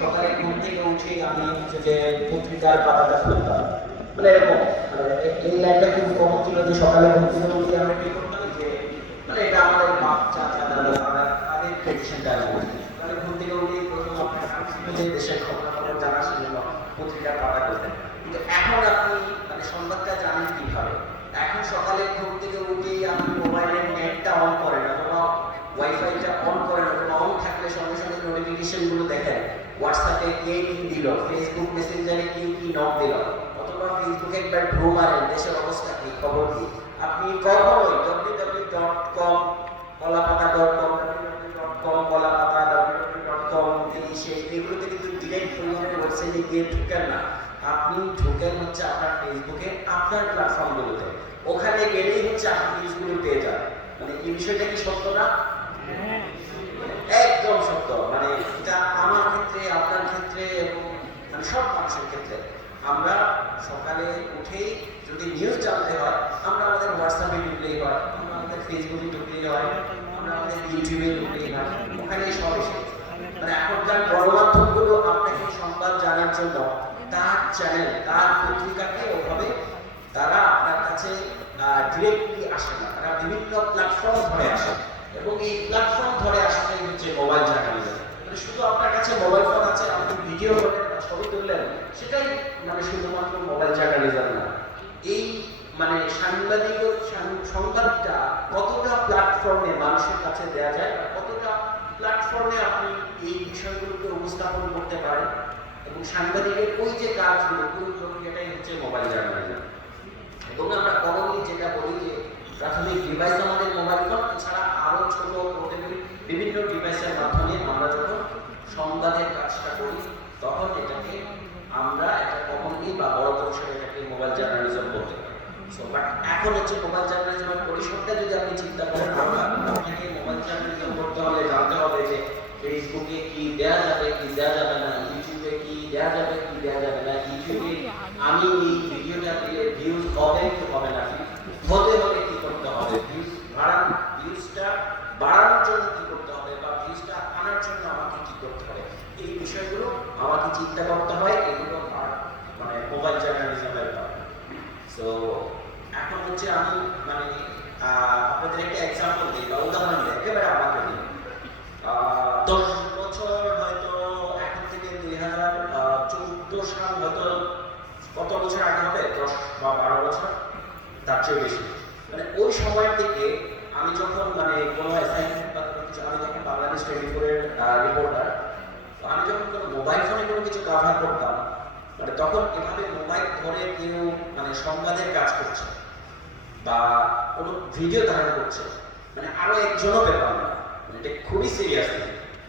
সকালে ঘুম থেকে উঠেই আমি হচ্ছে যে পত্রিকার পাতাটা খুলতাম। মানে এরকম মানে এই- লাইনটা খুব কমন ছিল যে সকালে ঘুম থেকে উঠে আমরা কি করতাম যে মানে এটা আমাদের বাপ, চাচা, দাদা তাদের ট্রেডিশনটা আমি বলি। মানে ঘুম থেকে উঠেই প্রথম আপনার যে দেশের খবর জানার জন্য পত্রিকার পাতা খুলতেন। কিন্তু এখন আপনি মানে সংবাদটা জানেন কীভাবে? এখন সকালে ঘুম থেকে উঠেই আপনি মোবাইলের নেটটা অন করেন অথবা ওয়াইফাইটা অন করেন অথবা অন থাকলে সঙ্গে সঙ্গে নোটিফিকেশনগুলো দেখেন। হোয়াটসঅ্যাপে কে কি দিল? ফেসবুক মেসেঞ্জারে কি কি নক দিল? অথবা ফেসবুকে একবার ঢো মারেন, দেশের অবস্থা কি? খবর কি? আপনি কখনোই W W dot com Kolapata dot com dot com Kolapata W dot com এগুলোতে কিন্তু ডিরেক্ট পরিমাণে ওয়েবসাইটে গিয়ে ঢুকেন না। আপনি ঢুকেন হচ্ছে আপনার ফেসবুকে আপনার প্ল্যাটফর্মগুলোতে ওখানে গেলেই হচ্ছে আপনি পেয়ে যান। মানে এই বিষয়টা কি সত্য না একদম সত্য মানে এটা আমার ক্ষেত্রে, আপনার ক্ষেত্রে এবং মানে সব মানুষের ক্ষেত্রে। আমরা সকালে উঠেই যদি নিউজ জানতে হয়, আমরা আমাদের হোয়াটসঅ্যাপে ঢুকলেই হয়, আমরা আমাদের ফেসবুকে ঢুকলেই হয়, আমরা আমাদের ইউটিউবে ঢুকলেই হয় ওখানে সব এসে মানে এখনকার গণমাধ্যমগুলো আপনাকে সংবাদ জানার জন্য তার চ্যানেল তার পত্রিকাকে ওভাবে তারা আপনার কাছে ডিরেক্টলি আসে না। তারা বিভিন্ন প্ল্যাটফর্ম ধরে আসে। এবং এই প্ল্যাটফর্ম ধরে আসাটাই হচ্ছে মোবাইল জার্নালিজম মানে শুধু আপনার কাছে মোবাইল ফোন আছে আপনি ভিডিও করলেন বা ছবি তুললেন সেটাই মানে শুধুমাত্র মোবাইল জার্নালিজম না এই মানে সাংবাদিক সংবাদটা কতটা প্ল্যাটফর্মে মানুষের কাছে দেওয়া যায় কতটা প্ল্যাটফর্মে আপনি এই বিষয়গুলোকে উপস্থাপন করতে পারেন? এবং সাংবাদিকের ওই যে কাজগুলো পুরো প্রক্রিয়াটাই হচ্ছে মোবাইল জার্নালিজম এবং আমরা কমনলি যেটা বলি যে প্রাথমিক ডিভাইস আমাদের মোবাইল ফোন এছাড়া আরও ছোট পোর্টেবল বিভিন্ন ডিভাইসের মাধ্যমে আমরা যখন সংবাদের কাজটা করি, তখন এটাকে আমরা একটা কমনলি বা বড় পরিসরে এটাকে মোবাইল জার্নালিজম বলতে বাট এখন হচ্ছে মোবাইল পরিসরটা যদি আপনি চিন্তা করেন মোবাইল জার্নালিজম করতে হলে জানতে হবে যে ফেসবুকে কি দেয়া যাবে কি দেয়া যাবে না ইউটিউবে কি দেয়া যাবে কি দেয়া যাবে না ইউটিউবে আমি এই ভিডিওটা দিলে ভিউজ হবে কি হবে না হতে হলে কি করতে হবে ভিউজ বাড়ান ভিউজটা বাড়ানোর জন্য কি করতে হবে বা ভিউজটা আনার জন্য আমাকে কি করতে হবে এই বিষয়গুলো আমাকে চিন্তা করতে হয় এগুলো আমার মানে মোবাইল জার্নালিজমের সো এখন হচ্ছে আমি মানে আহ, আপনাদের একটা এক্সাম্পল দিই বা উদাহরণ দিই একেবারে আমাকে দিই আহ, দশ বছর হয়তো এখন থেকে দুই হাজার চোদ্দ সাল হয়তো কত বছর আগে হবে দশ বা বারো বছর তার চেয়ে বেশি। মানে ওই সময় থেকে আমি যখন মানে কোনো অ্যাসাইনমেন্ট আমি যখন বাংলাদেশ টেলিফোনের রিপোর্টার তো আমি যখন কোনো মোবাইল ফোনে কোনো কিছু কভার করতাম মানে তখন এভাবে মোবাইল ধরে কেউ মানে সংবাদের কাজ করছে বা কোনো ভিডিও ধারণ করছে মানে আরও একজনও পেতাম না। মানে এটা খুবই সিরিয়াস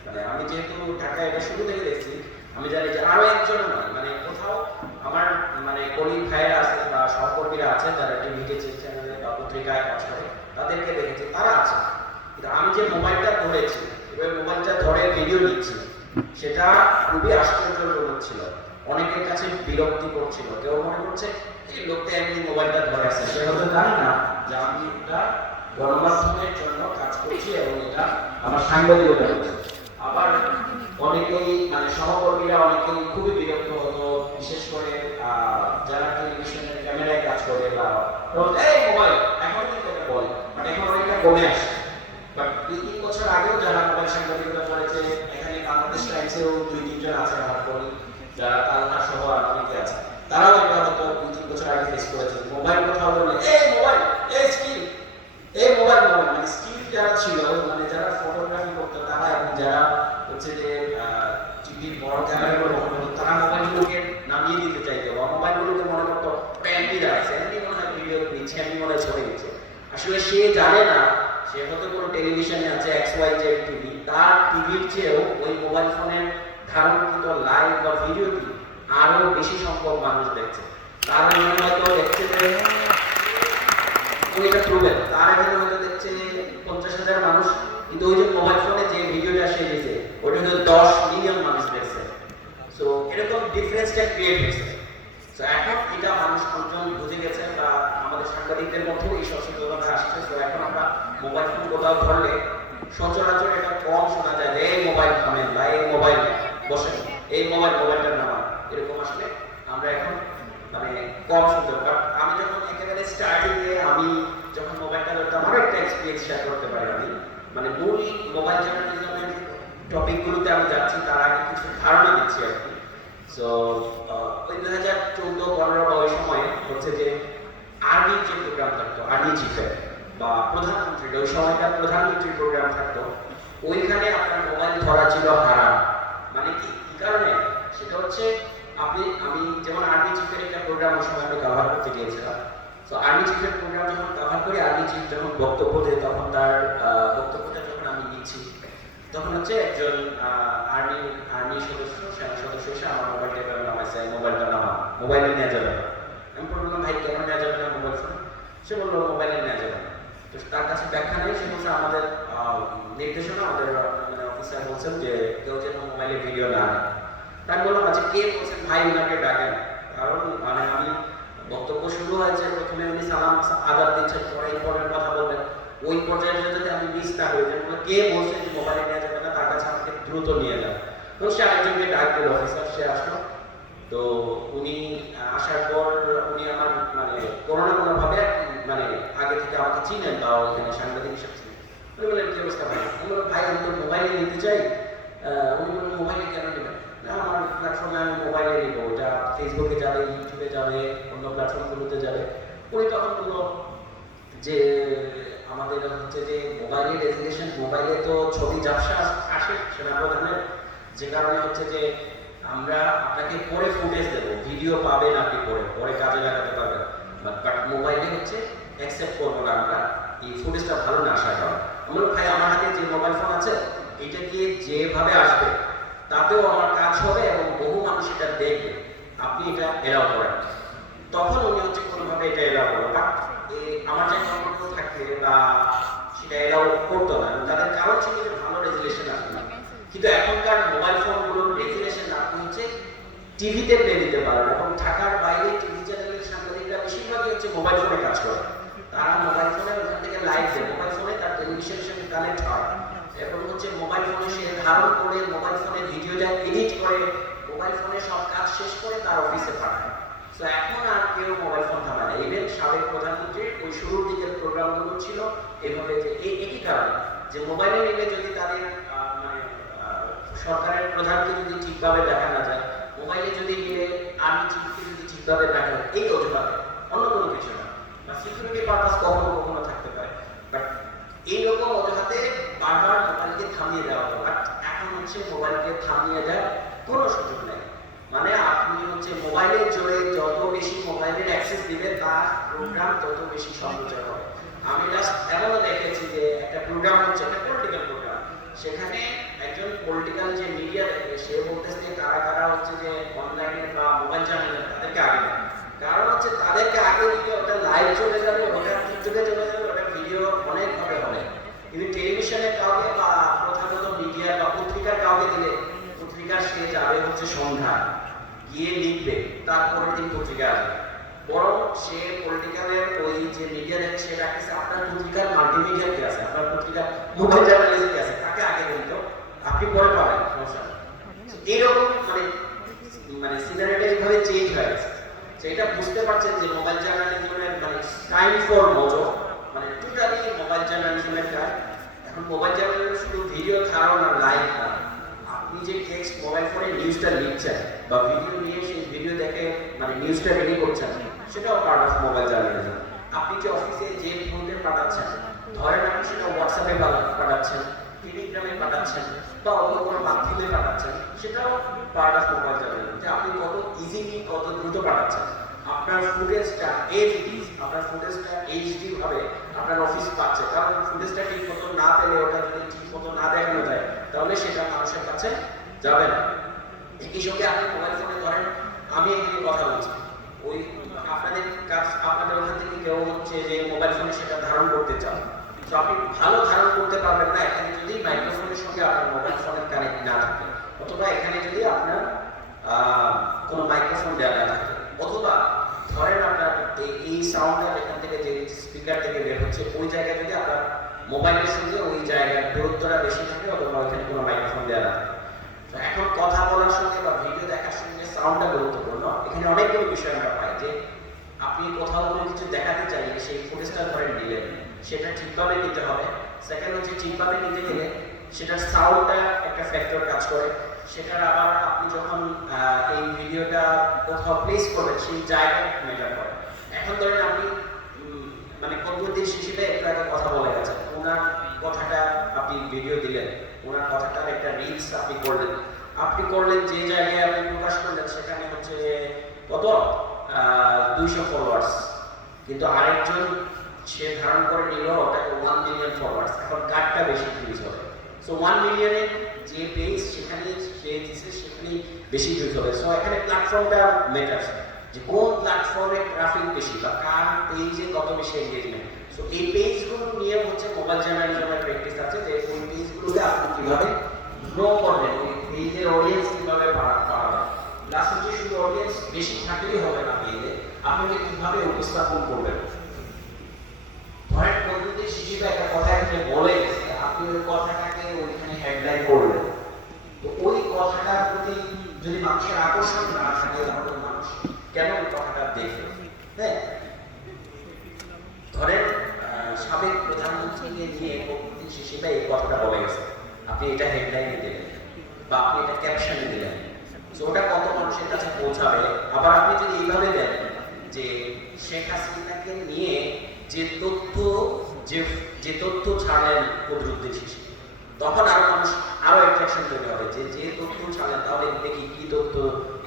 মানে আমি যেহেতু ঢাকায় এটা শুরু থেকে দেখছি, আমি জানি যে আরও একজন নয় মানে কোথাও আমার মানে কলিগ ভাইয়েরা আছে বা সহকর্মীরা আছে যারা টিভিতে চ্যানেলে বা পত্রিকায় কাজ করে, তাদেরকে দেখেছি, তারা আছে। কিন্তু আমি যে মোবাইলটা ধরেছি, এবার মোবাইলটা ধরে ভিডিও নিচ্ছি, সেটা খুবই আশ্চর্যজনক ছিল। অনেকের কাছে বিরক্তি করছিল কেউ মনে করছে, এই লোকটা এমনি মোবাইলটা ধরে আছে। সে হয়তো জানি না যে আমি এটা গণমাধ্যমের জন্য কাজ করছি এবং এটা আমার সাংবাদিকতা আবার অনেকেই মানে সহকর্মীরা অনেকেই খুবই বিরক্ত হতো বিশেষ করে যারা টেলিভিশনের ক্যামেরায় কাজ করে বা এই মোবাইল এখন কিন্তু এটা বলে বাট এখন অনেকটা কমে আসে বাট দুই তিন বছর আগেও যারা মোবাইল সাংবাদিকতা করেছে এখানে বাংলাদেশ টাইমসেও দুই তিনজন আছে আমার কলি যারা কালনা সহ আর অনেকে আছে। তারাও এটা হয়তো দুই তিন বছর আগে ফেস করেছে। মোবাইল কথা বললে এই মোবাইল এই স্কিল এই মোবাইল মোবাইল মানে স্কিল যারা ছিল মানে যারা ফটোগ্রাফি করতো, তারা এবং যারা হচ্ছে যে টিভির বড় বহন তারা মোবাইলগুলোকে নামিয়ে দিতে চাইতো বা মোবাইলগুলোকে মনে করতো প্যান্টি রাখছে এমনি মনে নিচ্ছে এমনি মনে ছড়ে দিচ্ছে আসলে সে জানে না, সে হয়তো কোনো টেলিভিশনে আছে এক্স ওয়াই জেড টিভি, তার টিভির চেয়েও ওই মোবাইল ফোনের ধারণকৃত লাইভ বা ভিডিওটি আরও বেশি সংখ্যক মানুষ দেখছে। তার মনে হয়তো দেখছে যে এটা প্রুভেন, তার এখানে হয়তো দেখছে পঞ্চাশ হাজার মানুষ, কিন্তু ওই যে মোবাইল ফোনে যে ভিডিওটা সে দিয়েছে, ওটা হয়তো দশ মিলিয়ন মানুষ দেখছে। সো এরকম ডিফারেন্সটা ক্রিয়েট হয়েছে। এটা মানুষ অর্জন বুঝে গেছে বা আমাদের সাংবাদিকদের মধ্যেও এই সচেতনতা আসছে। তো এখন আমরা মোবাইল ফোন কোথাও ধরলে সচরাচর এটা কম শোনা যায় এই মোবাইল ফোনে বা এই মোবাইল বসে এই মোবাইল মোবাইলটার নাম এরকম আসলে আমরা এখন মানে কম শুনতে বাট আমি যখন একেবারে এ আমি যখন মোবাইলটা ধরতাম, আরও একটা এক্সপিরিয়েন্স শেয়ার করতে পারি আমি। মানে মূল মোবাইল জার্নালিজমের টপিকগুলোতে আমি যাচ্ছি, তার আগে কিছু ধারণা দিচ্ছি আর কি। সো ওই দু হাজার চোদ্দ পনেরো বা ওই সময় হচ্ছে যে আর্মির যে প্রোগ্রাম থাকতো, আর্মি চিফের বা প্রধানমন্ত্রীর, ওই সময়টা প্রধানমন্ত্রীর প্রোগ্রাম থাকতো, ওইখানে আপনার মোবাইল ধরা ছিল হারাম মানে কি? কি কারণে? সেটা হচ্ছে আপনি, আমি যেমন আর্মি চিফের একটা প্রোগ্রাম ওই সময় আমি কভার করতে গিয়েছিলাম। তো আর্মি চিফের প্রোগ্রাম যখন কভার করি, আর্মি চিফ যখন বক্তব্য দেয়, তখন তার বক্তব্যটা তখন হচ্ছে একজন আর্মি আর্মি সদস্য, সেনা সদস্য এসে আমার মোবাইলটা এভাবে নামাইছে মোবাইলটা নামা মোবাইলে নেওয়া যাবে। না আমি বললাম, ভাই, কেন নেওয়া যাবে না মোবাইল ফোন সে বলল মোবাইলে নেওয়া যাবে না। তো তার কাছে ব্যাখ্যা নেই, সে বলছে, আমাদের নির্দেশনা আমাদের মানে অফিসার বলছেন যে কেউ যেন মোবাইলে ভিডিও না আনে তা আমি বললাম আচ্ছা কে বলছেন? ভাই ওনাকে ডাকেন। কারণ মানে আমি বক্তব্য শুরু হয়েছে, প্রথমে উনি সালাম আদাব দিচ্ছেন, পরে পরের কথা বলবেন। ওই পর্যায়ে যাতে আমি মিস না হয়ে যাই বলে, কে বলছে যে মোবাইলে নেওয়া যাবে না তার কাছে আমাকে দ্রুত নিয়ে যান তো সে আরেকজনকে ডাক দিল অফিসার সে আসলো। তো উনি আসার পর উনি আমার মানে কোনো না মানে আগে থেকে আমাকে চিনেন তাও এখানে সাংবাদিক হিসেবে চিনেন। উনি বললেন কি অবস্থা ভাই? আমি বললাম ভাই আমি তো মোবাইলে নিতে চাই। উনি বললেন মোবাইলে কেন নেবেন? না আমার প্ল্যাটফর্মে আমি মোবাইলে নিবো। ওটা ফেসবুকে যাবে ইউটিউবে যাবে অন্য প্ল্যাটফর্মগুলোতে যাবে। উনি তখন বলল যে আমাদের হচ্ছে যে মোবাইলের রেজুলেশন মোবাইলে তো ছবি ঝাপসা আসে সেনাপ্রধানের যে কারণে হচ্ছে যে আমরা আপনাকে পরে ফুটেজ দেবো ভিডিও পাবেন আপনি পরে পরে কাজে লাগাতে পারবেন। বাট মোবাইলে হচ্ছে অ্যাকসেপ্ট করব না আমরা, এই ফুটেজটা ভালো না আসার কারণ। আমরা ভাই, আমার হাতে যে মোবাইল ফোন আছে, এটা দিয়ে যেভাবে আসবে, তাতেও আমার কাজ হবে এবং বহু মানুষ এটা দেখবে। আপনি এটা এরাও করেন। তখন উনি হচ্ছে কোনোভাবে এটা এলাও করল আমার যে সম্পর্ক থাকতে বা সেটা এলাও করতো না। তাদের কারণ ছিল যে ভালো রেজুলেশন আসবে না। কিন্তু এখনকার মোবাইল ফোনগুলোর রেজুলেশন আপনি হচ্ছে টিভিতে প্লে দিতে পারেন এবং ঢাকার বাইরে টিভি চ্যানেলের সাংবাদিকরা বেশিরভাগই হচ্ছে মোবাইল ফোনে কাজ করে। তারা মোবাইল ফোনে ওখান থেকে লাইভ দেয়। মোবাইল ফোনে তার টেলিভিশনের সাথে কানেক্ট হয়। এবং হচ্ছে মোবাইল ফোনে সে ধারণ করে, মোবাইল ফোনে ভিডিওটা এডিট করে, মোবাইল ফোনে সব কাজ শেষ করে তার অফিসে পাঠায়। এখন আর কেউ মোবাইল ফোন থামায় না। ইভেন সাবেক প্রধানমন্ত্রীর ওই শুরুর দিকের প্রোগ্রামগুলো ছিল, এভাবে যে একই কারণে যে মোবাইলে নিলে যদি তাদের মানে সরকারের প্রধানকে যদি ঠিকভাবে দেখা না যায় মোবাইলে যদি নিলে আর্মি চিফকে যদি ঠিকভাবে দেখা এই অজুহাতে অন্য কোনো কিছু না। বা সিকিউরিটি পারপাস কখনো কখনো থাকতে পারে। বাট এইরকম অজুহাতে বারবার মোবাইলকে থামিয়ে দেওয়া হতো বাট এখন হচ্ছে মোবাইলকে থামিয়ে দেওয়ার কোনো সুযোগ নেই। মানে আপনি হচ্ছে মোবাইলের জোরে যত বেশি মোবাইলের অ্যাক্সেস দিবে তার প্রোগ্রাম তত বেশি সঞ্চয় হবে। আমি জাস্ট এমনও দেখেছি যে একটা প্রোগ্রাম হচ্ছে একটা পলিটিক্যাল প্রোগ্রাম সেখানে একজন পলিটিক্যাল যে মিডিয়া থাকে সে বলতেছে কারা কারা হচ্ছে যে অনলাইনে বা মোবাইল চ্যানেলে তাদেরকে আগে। কারণ হচ্ছে তাদেরকে আগে দিলে ওটা লাইভ চলে যাবে, ওটা ইউটিউবে চলে যাবে, ওটা ভিডিও অনেকভাবে হবে কিন্তু টেলিভিশনে কাউকে বা প্রধানত মিডিয়া বা পত্রিকার কাউকে দিলে পত্রিকা সে যাবে হচ্ছে সন্ধ্যা গিয়ে লিখবে তারপরের দিন পত্রিকা আসবে বরং সে পলিটিক্যালের ওই যে মিডিয়া দেখছে সেটা আপনার পত্রিকার মাল্টিমিডিয়া কি আছে, আপনার পত্রিকা জার্নালিজম কি আছে তাকে আগে দিন তো আপনি পরে পাবেন সমস্যা নেই। So, এইরকম মানে মানে সিনারিটা এইভাবে চেঞ্জ হয়ে গেছে তো এটা বুঝতে পারছেন যে মোবাইল জার্নালিজমের মানে টাইম ফর মজো মানে টোটালি মোবাইল জার্নালিজমের কাজ এখন মোবাইল জার্নালিজম শুধু ভিডিও ধারণ আর লাইভ না আপনি যে টেক্সট মোবাইল ফোনে নিউজটা লিখছেন বা ভিডিও নিয়ে সেই ভিডিও দেখে মানে নিউজটা রেডি করছেন সেটাও পার্ট অফ মোবাইল জার্নালিজম আপনি যে অফিসে যে ফোনটা পাঠাচ্ছেন ধরেন আপনি সেটা হোয়াটসঅ্যাপে পাঠাচ্ছেন টেলিগ্রামে পাঠাচ্ছেন বা অন্য কোনো মাধ্যমে পাঠাচ্ছেন সেটাও পার্ট অফ মোবাইল জার্নালিজম যে আপনি কত ইজিলি কত দ্রুত পাঠাচ্ছেন আপনার ফুটেজটা এইচডি আপনার ফুটেজটা এইচডি ভাবে আপনার অফিস পাচ্ছে কারণ ফুটেজটা ঠিক মতো না পেলে ওটা যদি ঠিক মতো না দেখানো যায়, তাহলে সেটা মানুষের কাছে যাবে না। একই সঙ্গে আপনি মোবাইল ফোনে ধরেন আমি এখানে কথা বলছি। ওই আপনাদের কাছ, আপনাদের ওখান থেকে কেউ হচ্ছে যে মোবাইল ফোনে সেটা ধারণ করতে চান তো আপনি ভালো ধারণ করতে পারবেন না, এখানে যদি মাইক্রোফোনের সঙ্গে আপনার মোবাইল ফোনের কানেক্ট না থাকে। অথবা এখানে যদি আপনার কোনো মাইক্রোফোন দেওয়া না থাকে। অথবা ধরেন আপনার এই এই সাউন্ডটা এখান থেকে যে স্পিকার থেকে বের হচ্ছে, ওই জায়গায় যদি আপনার মোবাইলের সঙ্গে ওই জায়গার দূরত্বটা বেশি থাকে, অথবা ওইখানে কোনো মাইক্রোফোন দেওয়া না। তো এখন কথা বলার সঙ্গে বা ভিডিও দেখার সঙ্গে সাউন্ডটা গুরুত্বপূর্ণ। এখানে অনেকগুলো বিষয় আমরা পাই যে, আপনি কোথাও কোনো কিছু দেখাতে চাইলে সেই ফুটেজটা ধরে নিলেন সেটা ঠিকভাবে নিতে হবে। সেকেন্ড হচ্ছে ঠিকভাবে নিতে গেলে সেটার সাউন্ডটা একটা ফ্যাক্টর কাজ করে। সেটার আবার আপনি যখন এই ভিডিওটা কোথাও প্লেস করবেন, সেই জায়গায় ম্যাটার করে। এখন ধরেন আপনি মানে কতদিন শিশিরে একটু আগে কথা বলে গেছেন? ওনার কথাটা আপনি ভিডিও দিলেন। ওনার কথাটার একটা রিলস আপনি করলেন। আপনি করলেন যে জায়গায় আপনি প্রকাশ করলেন, সেখানে হচ্ছে কত? দুইশো ফলোয়ার্স কিন্তু আরেকজন সে ধারণ করে নিল ওটাকে ওয়ান মিলিয়ন ফলোয়ার্স এখন কারটা বেশি ভিউজ হবে। সো ওয়ান মিলিয়নে যে পেজ সেখানে সে দিচ্ছে সেখানে বেশি ভিউজ হবে। সো এখানে প্ল্যাটফর্মটা মেটার যে কোন প্ল্যাটফর্মে ট্রাফিক বেশি বা কার পেজে কত বেশি এঙ্গেজমেন্ট সো এই পেজগুলো নিয়ে হচ্ছে মোবাইল জার্নালিজমের প্র্যাকটিস আছে যে ওই পেজগুলোকে আপনি কীভাবে গ্রো করবেন পেজের অডিয়েন্স কীভাবে বাড়াবেন। প্লাস হচ্ছে শুধু অডিয়েন্স বেশি থাকলেই হবে না পেজে আপনাকে কীভাবে উপস্থাপন করবেন। ধরেন পদ্ধতি শিশুটা একটা কথা এখানে বলে গেছে আপনি ওই কথাটাকে ওইখানে হেডলাইন করলেন। তো ওই কথাটার প্রতি যদি মানুষের আকর্ষণ না থাকে, তাহলে মানুষ কেন ওই কথাটা দেখবে? হ্যাঁ? ধরেন সাবেক প্রধানমন্ত্রীকে নিয়ে এই কথাটা বলে গেছে। আপনি এটা দিলেন বা আপনি এটা দিলেন। তো ওটা কত মানুষের কাছে পৌঁছাবে? আবার আপনি যদি এইভাবে দেন যে শেখ হাসিনাকে নিয়ে যে তথ্য, যে যে তথ্য ছাড়লেন তখন আরও মানুষ আরও অ্যাট্রাকশন তৈরি হবে। যে যে তথ্য ছাড়লেন তাহলে দেখি কি তথ্য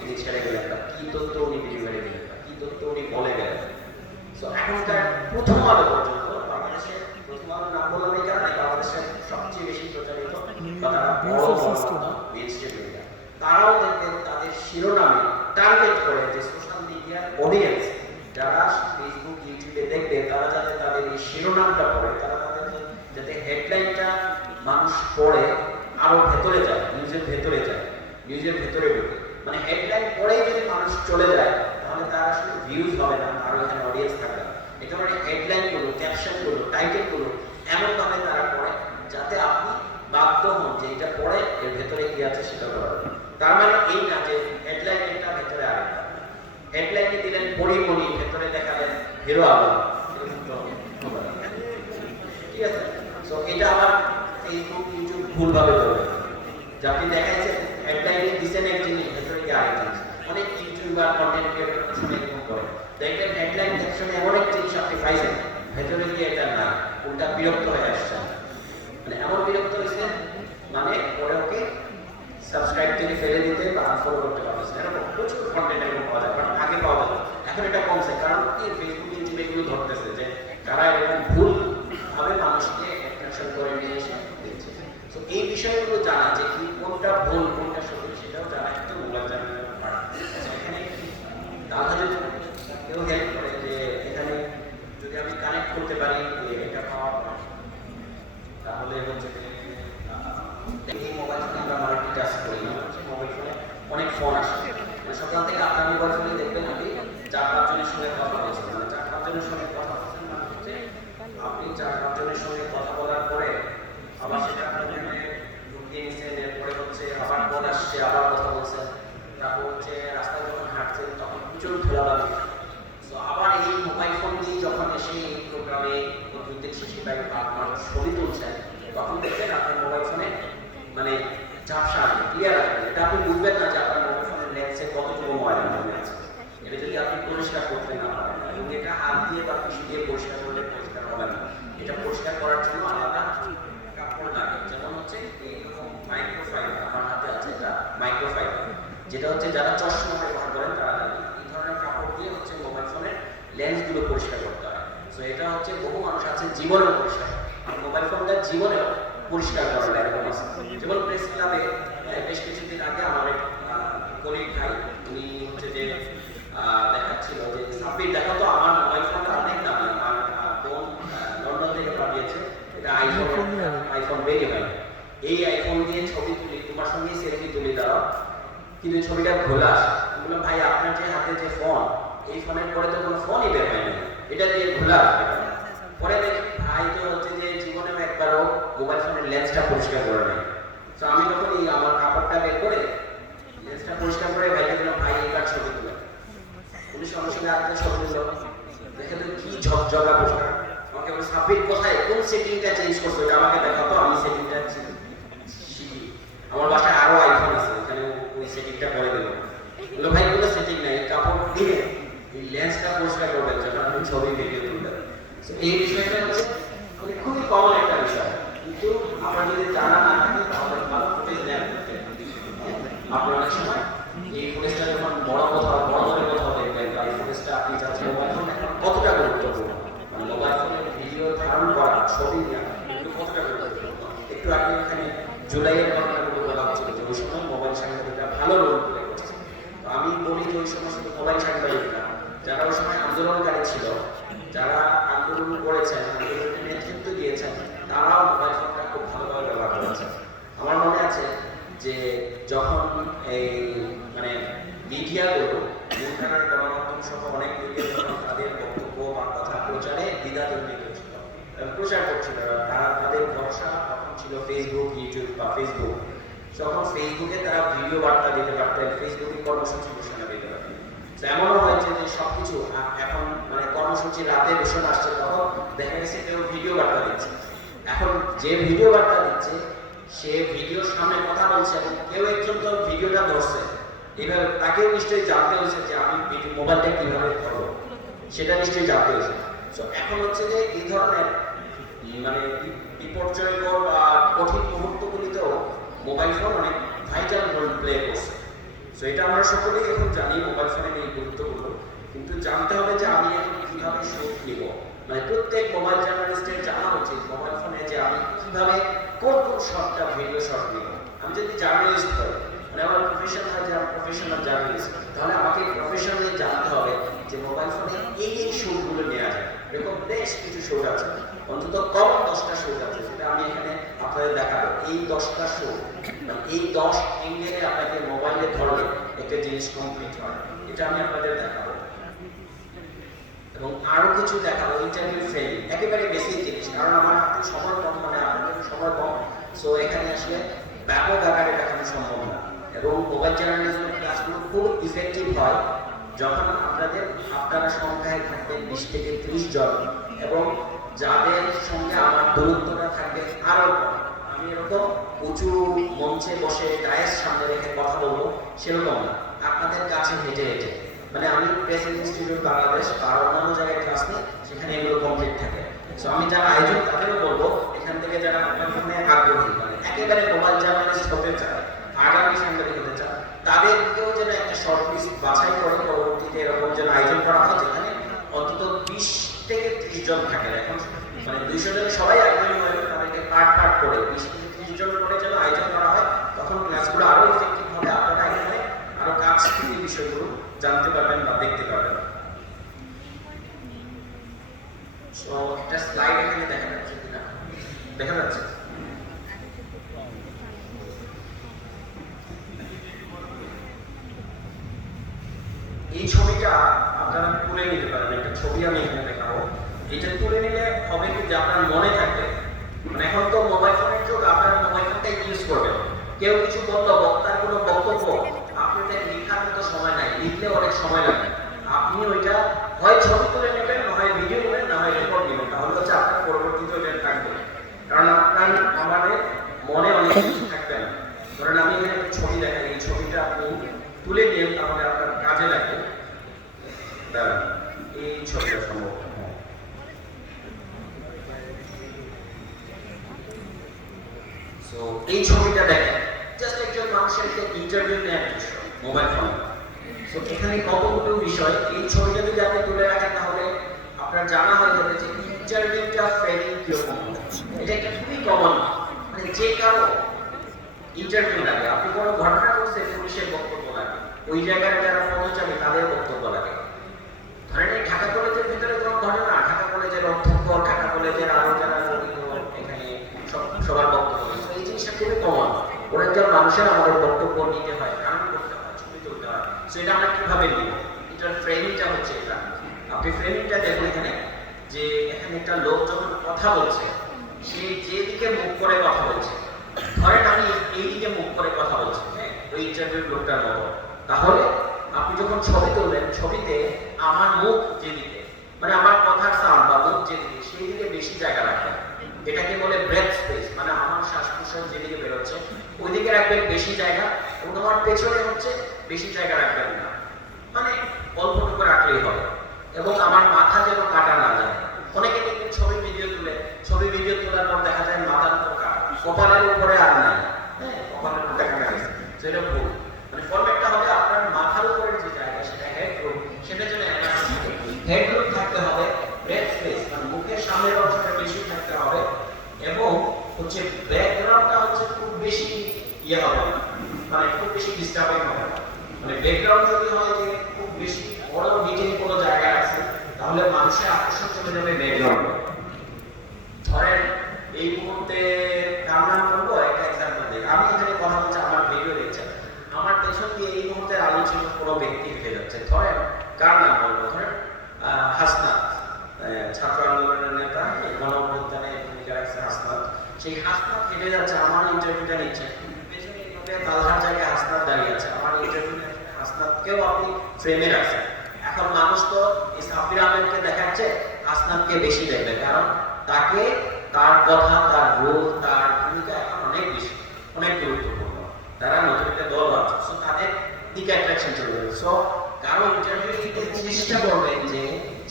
উনি ছেড়ে গেলেন বা কি তথ্য উনি ডেলিভারি দিলেন বা কি তথ্য উনি বলে গেলেন? তো এখনকার প্রথম আলো পর্যন্ত বাংলাদেশের প্রথম আলো নাম বললাম এই কারণে বাংলাদেশের সবচেয়ে বেশি প্রচারিত বা তারা তারাও দেখবেন তাদের শিরোনামে টার্গেট করে যে সোশ্যাল মিডিয়ার অডিয়েন্স যারা ফেসবুক ইউটিউবে দেখবে তারা যাতে তাদের এই শিরোনামটা পড়ে তারা তাদের যাতে হেডলাইনটা মানুষ পড়ে আরও ভেতরে যায় নিউজের ভেতরে যায় নিউজের ভেতরে ঢুকে। মানে হেডলাইন পড়েই যদি মানুষ চলে যায় তাহলে তার আসলে ভিউজ হবে না আর এখানে অডিয়েন্স থাকবে এটা মানে হেডলাইনগুলো ক্যাপশনগুলো টাইটেলগুলো এমনভাবে তারা পড়ে? যাতে আপনি বাধ্য হন যে এটা পড়ে, এর ভেতরে কি আছে সেটা করার তার মানে এই না যে হেডলাইন ভেতরে আরেকটা। হেডলাইনে দিলেন পড়ি পড়ি ভেতরে দেখালেন হিরো না। ঠিক আছে? সো এটা আবার ফেসবুক ইউটিউব ভুলভাবে ধরবে যে আপনি দেখাইছেন হেডলাইনে দিচ্ছেন এক জিনিস ভেতরে কি আরেক জিনিস অনেক ইউটিউবার কন্টেন্ট দেখবেন হেডলাইন সেকশনে এক জিনিস আপনি পাইছেন, ভেতরে গিয়ে এটা না। উল্টা বিরক্ত হয়ে আসছে। মানে এমন বিরক্ত হয়েছে মানে ওরা ওকে সাবস্ক্রাইব থেকে ফেলে দিতে বা আনফলো করতে পারছে এরকম প্রচুর কন্টেন্ট এরকম পাওয়া যায় বাট আগে পাওয়া যায়। এখন এটা কমছে কারণ কি ফেসবুক ইউটিউবে এগুলো ধরতেছে যে তারা এরকম ভুল ভাবে মানুষকে অ্যাট্রাকশন করে নিয়ে এসে দিচ্ছে তো এই বিষয়গুলো জানা যে কি কোনটা ভুল কোনটা সঠিক সেটাও জানা একটু মোবাইল জানা পারে আচ্ছা, এখানে তাহলে কেউ হেল্প করে যে এখানে যদি আমি কানেক্ট করতে পারি যে এটা পাওয়া যায়, তাহলে হচ্ছে যে, আহ, এই মোবাইল ফোনে আবার সেটা আপনার মনে নিচ্ছেন এরপরে হচ্ছে আবার ফোন আসছে আবার কথা বলছেন তারপর হচ্ছে রাস্তায় যখন হাঁটছেন তখন প্রচুর ধুলাবালি তো আবার এই মোবাইল ফোন দিয়ে যখন এসে এই প্রোগ্রামে তুলছেন তখন দেখবেন আপনার মোবাইল ফোনে মানে ঝাপসা আসবে ক্লিয়ার আসবে এটা আপনি বুঝবেন না যে আপনার মোবাইল ফোনের লেন্সে কতটুকু ময়লা আছে। এটা যদি আপনি পরিষ্কার করতে না পারেন, এবং এটা হাত দিয়ে বা কিছু দিয়ে পরিষ্কার করলে পরিষ্কার হবে না। এটা পরিষ্কার করার জন্য আলাদা কাপড় লাগে, যেমন হচ্ছে এইরকম মাইক্রোফাইবার আমার হাতে আছে, এটা মাইক্রোফাইবার যেটা হচ্ছে যারা চশমা ব্যবহার করেন, তারা এই ধরনের কাপড় দিয়ে হচ্ছে মোবাইল ফোনের লেন্সগুলো পরিষ্কার করতে হয়। সো এটা হচ্ছে বহু মানুষ আছে জীবনেও পরিষ্কার ফোনটা জীবনেও পরিষ্কার করা যায় এরকম আছে যেমন প্রেস ক্লাবে বেশ কিছুদিন আগে আমার এক কলিগ ভাই উনি হচ্ছে যে দেখাচ্ছিল যে সাব্বির দেখো তো আমার মোবাইল ফোনটা অনেক দামি। আমার বোন লন্ডন থেকে পাঠিয়েছে। এটা আইফোন আইফোন বেরিয়ে হয় এই আইফোন দিয়ে ছবি তুলি তোমার সঙ্গে সেলফি তুলি দাও কিন্তু ছবিটা ঘোলা বললাম ভাই আপনার যে হাতে যে ফোন এই ফোনের পরে তো কোনো ফোনই বের হয়নি। এটা দিয়ে ঘোলা পরে দেখি ভাই তো হচ্ছে যে জীবনেও একবারও মোবাইল ফোনের লেন্সটা পরিষ্কার করে নেয়। তো আমি তখন এই আমার কাপড়টা বের করে লেন্সটা পরিষ্কার করে ভাইকে দিলাম ভাই এবার ছবি তুলে? উনি সঙ্গে সঙ্গে আরেকটা ছবি দিল দেখে তো কি ঝকঝকা পোশাক। আমাকে বলে সাব্বির, কোথায়? কোন সেটিংটা চেঞ্জ করছ? এটা আমাকে দেখাতো আমি সেটিংটা আমার বাসায় আরও আইফোন আছে, ওখানে ওই সেটিংটা করে দিল। বলল, ভাই, কোনো সেটিং নাই কাপড় দিয়ে এই লেন্সটা পরিষ্কার করবেন যখন আপনি ছবি ভিডিও তুলবেন এই বিষয়টা হচ্ছে মানে খুবই কমন কিন্তু যদি জানা না থাকে তাহলে ভালো ফুটেজ নেন আপনার অনেক সময় এই ফুটেজটা যখন বড় কোথাও বড় করে কোথাও দেখবেন বা এই ফুটেজটা আপনি যাচ্ছেন মোবাইল ফোন এখন কতটা গুরুত্বপূর্ণ মানে মোবাইল ফোনে ভিডিও ধারণ করা ছবি নেওয়া এগুলো কতটা গুরুত্বপূর্ণ একটু আগে এখানে জুলাইয়ের ঘটনাগুলো বলা হচ্ছিল যে ওই সময় মোবাইল সাংবাদিকরা ভালো রোল প্লে করছে তো আমি বলি যে ওই সমস্ত মোবাইল সাংবাদিকরা যারা ওই সময় আন্দোলনকারী ছিল যারা আন্দোলন করেছেন আন্দোলনের নেতৃত্ব দিয়েছেন তারাও মোবাইল ফোনটা খুব ভালোভাবে ব্যবহার করেছেন আমার মনে আছে যে যখন এই মানে মিডিয়াগুলো মূলধারার গণমাধ্যম সহ অনেক মিডিয়া যখন তাদের বক্তব্য বা কথা প্রচারে দ্বিধাদ্বন্দ্বিত ছিল এবং প্রচার করছিল, তারা তাদের ভরসা তখন ছিল ফেসবুক ইউটিউব বা ফেসবুক যখন ফেসবুকে তারা ভিডিও বার্তা দিতে পারতেন ফেসবুকে কর্মসূচি ঘোষণা দিতে পারতেন। এমনও হয়েছে যে সবকিছু আ- এখন মানে কর্মসূচি রাতে ঘোষণা আসছে, তখন দেখা গেছে কেউ ভিডিও বার্তা দিচ্ছে। এখন যে ভিডিও বার্তা দিচ্ছে, সে ভিডিওর সামনে কথা বলছে এবং কেউ একজন তো ভিডিওটা ধরছে। এবার তাকেও নিশ্চয়ই জানতে হয়েছে যে আমি মোবাইলটা কীভাবে ধরবো। সেটা নিশ্চয়ই জানতে হয়েছে। তো এখন হচ্ছে যে এই ধরনের মানে বিপর্যয়কর বা কঠিন মুহূর্তগুলিতেও মোবাইল ফোন অনেক ভাইটাল রোল প্লে করছে। তো এটা আমরা সকলেই এখন জানি মোবাইল ফোনের এই গুরুত্বপূর্ণ। কিন্তু জানতে হবে যে আমি এখন কীভাবে সুখ নিব? মানে প্রত্যেক মোবাইল জার্নালিস্টের জানা উচিত মোবাইল ফোনে যে আমি কীভাবে কোন কোন শটটা ভিডিও শট নিব? আমি যদি জার্নালিস্ট হই মানে আমার প্রফেশন হয় যে প্রফেশনাল জার্নালিস্ট তাহলে আমাকে প্রফেশনালি জানতে হবে যে মোবাইল ফোনে এই এই শুটগুলো নেওয়া যায়। এরকম বেশ কিছু শুট আছে। অন্তত কম দশটা শুট আছে, যেটা আমি এখানে আপনাদের দেখাবো। এই দশটা শুট মানে এই দশ অ্যাঙ্গেলে আপনাকে মোবাইলে ধরলে একটা জিনিস কমপ্লিট হয়। এটা আমি আপনাদের দেখাবো। এবং আরও কিছু দেখাবো ইন্টারভিউ ফেল একেবারে বেসিক জিনিস কারণ আমার হাতে সময় কম মানে আপনাদের সময় কম সো এখানে আসলে ব্যাপক আকারে দেখানো সম্ভব না এবং ক্লাসগুলো খুব ইফেক্টিভ হয় যখন আপনাদের আপনারা সংখ্যায় থাকবেন বিশ থেকে ত্রিশ জন এবং যাদের সঙ্গে আমার দূরত্বটা থাকবে আরও কম। আমি এরকম উঁচু মঞ্চে বসে ডায়ের সামনে রেখে কথা বলব, সেরকম আপনাদের কাছে হেঁটে হেঁটে। মানে আমি প্রেস ইনস্টিটিউট বাংলাদেশ বা অন্যান্য জায়গায় ক্লাস নিই, সেখানে এগুলো কমপ্লিট থাকে। সো আমি যারা আয়োজক, তাদেরও বলব, এখান থেকে যারা আপনার ফোনে আগ্রহী মানে একেবারে মোবাইল জার্নালিস্ট হতে চায়, আগামী সাংবাদিক হতে চায় তাদেরকেও যেন একটা শর্ট লিস্ট বাছাই করে পরবর্তীতে এরকম যেন আয়োজন করা হয়, যেখানে অন্তত বিশ থেকে ত্রিশ জন থাকে এখন মানে দুইশো জন সবাই আগ্রহী হয়ে তাদেরকে পার্ট পার্ট করে, বিশ থেকে ত্রিশ জন করে যেন আয়োজন করা হয়, তখন ক্লাসগুলো আরও ইফেক্টিভ হবে আপনারা এখানে আরও কাছ থেকে বিষয়গুলো জানতে পারবেন বা দেখতে পারবেন। একটা স্লাইড এখানে দেখা যাচ্ছে কিনা? দেখা যাচ্ছে এই ছবিটা আপনারা তুলে নিতে পারেন, একটা ছবি আমি এখানে দেখাবো। এটা তুলে নিলে হবে কি যে আপনার মনে থাকবে। মানে এখন তো মোবাইল ফোনের যুগ, আপনার মোবাইল ফোনটাই ইউজ করবেন। কেউ কিছু বলল বক্তার কোনো বক্তব্য আপনি ওটা লেখার মতো সময় নাই, লিখলে অনেক সময় লাগে। আপনি ওইটা হয় ছবি তুলে নেবেন না হয় ভিডিও নেবেন না হয় রেকর্ড নেবেন তাহলে হচ্ছে আপনার পরবর্তীতে ওইটা থাকবে কারণ আপনার আমাদের মনে অনেক কিছু থাকবে না ধরেন আমি এখানে একটা ছবি দেখাই এই ছবিটা আপনি তুলে নিন তাহলে আপনার কাজে লাগবে দাঁড়ান এই ছবিটা সম্ভব সো এই ছবিটা দেখেন জাস্ট একজন মানুষের একটা ইন্টারভিউ নেওয়ার দৃশ্য মোবাইল ফোনে সো এখানে কতগুলো বিষয় এই ছবিটা যদি আপনি তুলে রাখেন তাহলে আপনার জানা হয়ে যাবে যে ইন্টারভিউটা ফেলিং কীরকম হবে। এটা একটা খুবই কমন মানে যে কারও ইন্টারভিউ লাগে আপনি কোনো ঘটনা করছে পুলিশের বক্তব্য লাগে ওই জায়গায় যারা পৌঁছাবে তাদের বক্তব্য লাগে ধরেন এই ঢাকা কলেজের ভিতরে কোনো ঘটনা ঢাকা কলেজের অধ্যক্ষ ঢাকা কলেজের আরও যারা অভিজ্ঞ এখানে সব- সবার বক্তব্য রয়েছে। এই জিনিসটা খুবই কমন অনেকজন মানুষের আমাদের বক্তব্য নিতে হয় কারণ করতে হয় ছবি তুলতে হয় সেটা আমরা কীভাবে নিব এটার ফ্রেমিংটা হচ্ছে এটা ফ্রেমিংটা দেখুন এখানে, যে এখানে একটা লোক যখন কথা বলছে, সে যেদিকে মুখ করে কথা বলছে, ধরেন আমি এই দিকে মুখ করে কথা বলছি হ্যাঁ ওই ইন্টারভিউ লোকটার মতো। তাহলে আপনি যখন ছবি তুলবেন ছবিতে আমার মুখ যেদিকে মানে আমার কথার সাউন্ড বা মুখ যেদিকে সেই দিকে বেশি জায়গা রাখবেন এটাকে বলে ব্রেথ স্পেস মানে আমার শ্বাস প্রশ্বাস যেদিকে বেরোচ্ছে, ওইদিকে রাখবেন বেশি জায়গা এবং আমার পেছনে হচ্ছে বেশি জায়গা রাখবেন না মানে অল্পটুকু রাখলেই হবে এবং আমার মাথা যেন কাটা না যায় অনেকে দেখবেন ছবি ভিডিও তুলে ছবি ভিডিও তোলার পর দেখা যায় মাথার উপর কাটা কপালের উপরে আর নাই হ্যাঁ কপালের উপর দেখা গেছে সেটা ভুল মানে ফরম্যাটটা হবে আপনার মাথার উপরে যে জায়গা সেটা হেডরুম সেটা যেন হেডরুম থাকতে হবে ব্রেথ স্পেস মানে মুখের সামনের অংশটা বেশি থাকতে হবে এবং হচ্ছে ব্যাকগ্রাউন্ডটা হচ্ছে খুব বেশি ইয়ে হবে না, মানে খুব বেশি ডিস্টার্বিং হবে না। মানে ব্যাকগ্রাউন্ড যদি হয় যে খুব বেশি বড় ডিটেইল কোনো জায়গায় আছে তাহলে মানুষের আকর্ষণ চলে যাবে ব্যাকগ্রাউন্ডে ধরেন এই মুহূর্তে কার নাম বলব একটা এক্সাম্পল দিই আমি এখানে কথা বলছি আমার ভিডিও দেখছেন আমার পেছন দিয়ে এই আলোচিত কোনো ব্যক্তি হেঁটে যাচ্ছে। ধরেন, কার নাম বলব? ধরেন হাসনাত। ছাত্র আন্দোলনের নেতা গণঅভ্যুত্থানে ভূমিকা রাখছে হাসনাত। সেই হাসনাত হেঁটে যাচ্ছে, আমার ইন্টারভিউটা নিচ্ছে। তালহার জায়গায় হাসনাত দাঁড়িয়ে আছে। আমার ইন্টারভিউ হাসনাতকেও আপনি ফ্রেমে রাখছেন। এখন মানুষ তো এই সাব্বির আহমেদকে দেখাচ্ছে, হাসনাতকে বেশি দেখবে। কারণ তাকে তার কথা, তার রোল তার ভূমিকা এখন অনেক বেশি, অনেক গুরুত্বপূর্ণ। তারা নতুন একটা দল আছে তাদের দিকে অ্যাট্রাকশন চলে যাবে সো কারও ইন্টারভিউ দিতে চেষ্টা করবেন যে,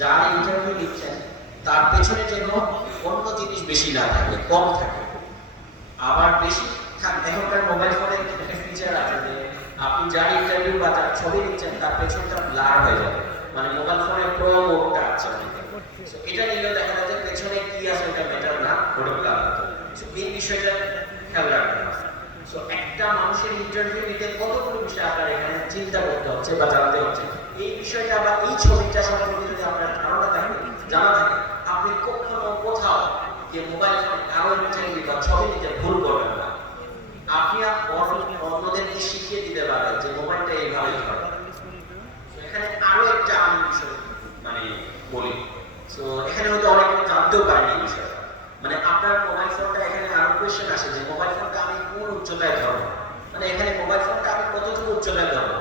যারা ইন্টারভিউ দিচ্ছেন তার পেছনে যেন অন্য জিনিস বেশি না থাকে, কম থাকে। আবার বেশি এখনকার মোবাইল ফোনে একটা ফিচার আছে যে, আপনি যার ইন্টারভিউ বা যার ছবি দিচ্ছেন তার পেছনটা ব্লার হয়ে যাবে। মানে মোবাইল ফোনে প্রো মোডটা আছে এটা নিলে দেখা যায় পেছনে কি আছে, ওটা বেটার না, ওটা ব্লার হতো এই বিষয়টা খেয়াল রাখতে একটা মানুষের ইন্টারভিউ নিতে কতগুলো বিষয় আপনার এখানে চিন্তা করতে হচ্ছে বা জানতে হচ্ছে? এই বিষয়টা বা এই ছবিটা সম্পর্কে যদি আপনার ধারণা থাকে, জানা থাকে, আপনি কখনো কোথাও যে মোবাইল ফোন কারও ইন্টারভিউ বা ছবি নিতে ভুল করবেন না। আপনি আর অন্যদেরকে শিখিয়ে দিতে পারবেন যে মোবাইলটা এইভাবে ধরে। So এখানে আরও একটা আমি বিষয় মানে বলি। তো এখানে হয়তো অনেকে জানতেও পারেনি এই বিষয়টা। মানে আপনার মোবাইল ফোনটা এখানে আরও কোয়েশ্চেন আসে যে মোবাইল ফোনটা আমি কোন উচ্চতায় ধরবো? মানে এখানে মোবাইল ফোনটা আমি কতটুকু উচ্চতায় ধরবো?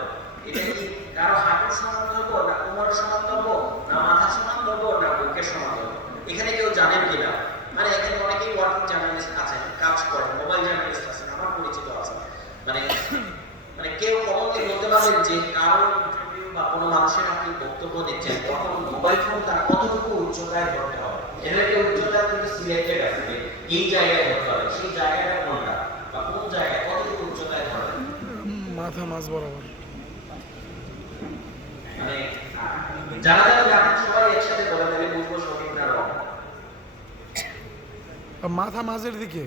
এটা কি কারও হাঁটুর সমান ধরবো না কোমরের সমান ধরবো না মাথা সমান ধরবো না বুকের সমান ধরবো? এখানে কেউ জানেন কিনা? মানে এখানে অনেকেই ওয়ার্কিং জার্নালিস্ট আছেন, কাজ করেন মোবাইল জার্নালিস্ট আছেন, আমার পরিচিত আছে। মানে মানে কেউ কমনলি বলতে পারবেন যে কারও বা কোনো মানুষের আপনি বক্তব্য দিচ্ছেন তখন মোবাইল ফোন তার কতটুকু উচ্চতায় ধরতে হবে? একটা উচ্চতা কিন্তু সিলেক্টেড আছে যে এই জায়গায় ধরতে হবে সেই জায়গাটা কোনটা বা কোন জায়গায় কতটুকু উচ্চতায় ধরে মাথা মাছ বরাবর। মানে যারা যারা জানেন সবাই একসাথে বলে দেবে বুঝব সঠিক না মাথা মাঝের দিকে।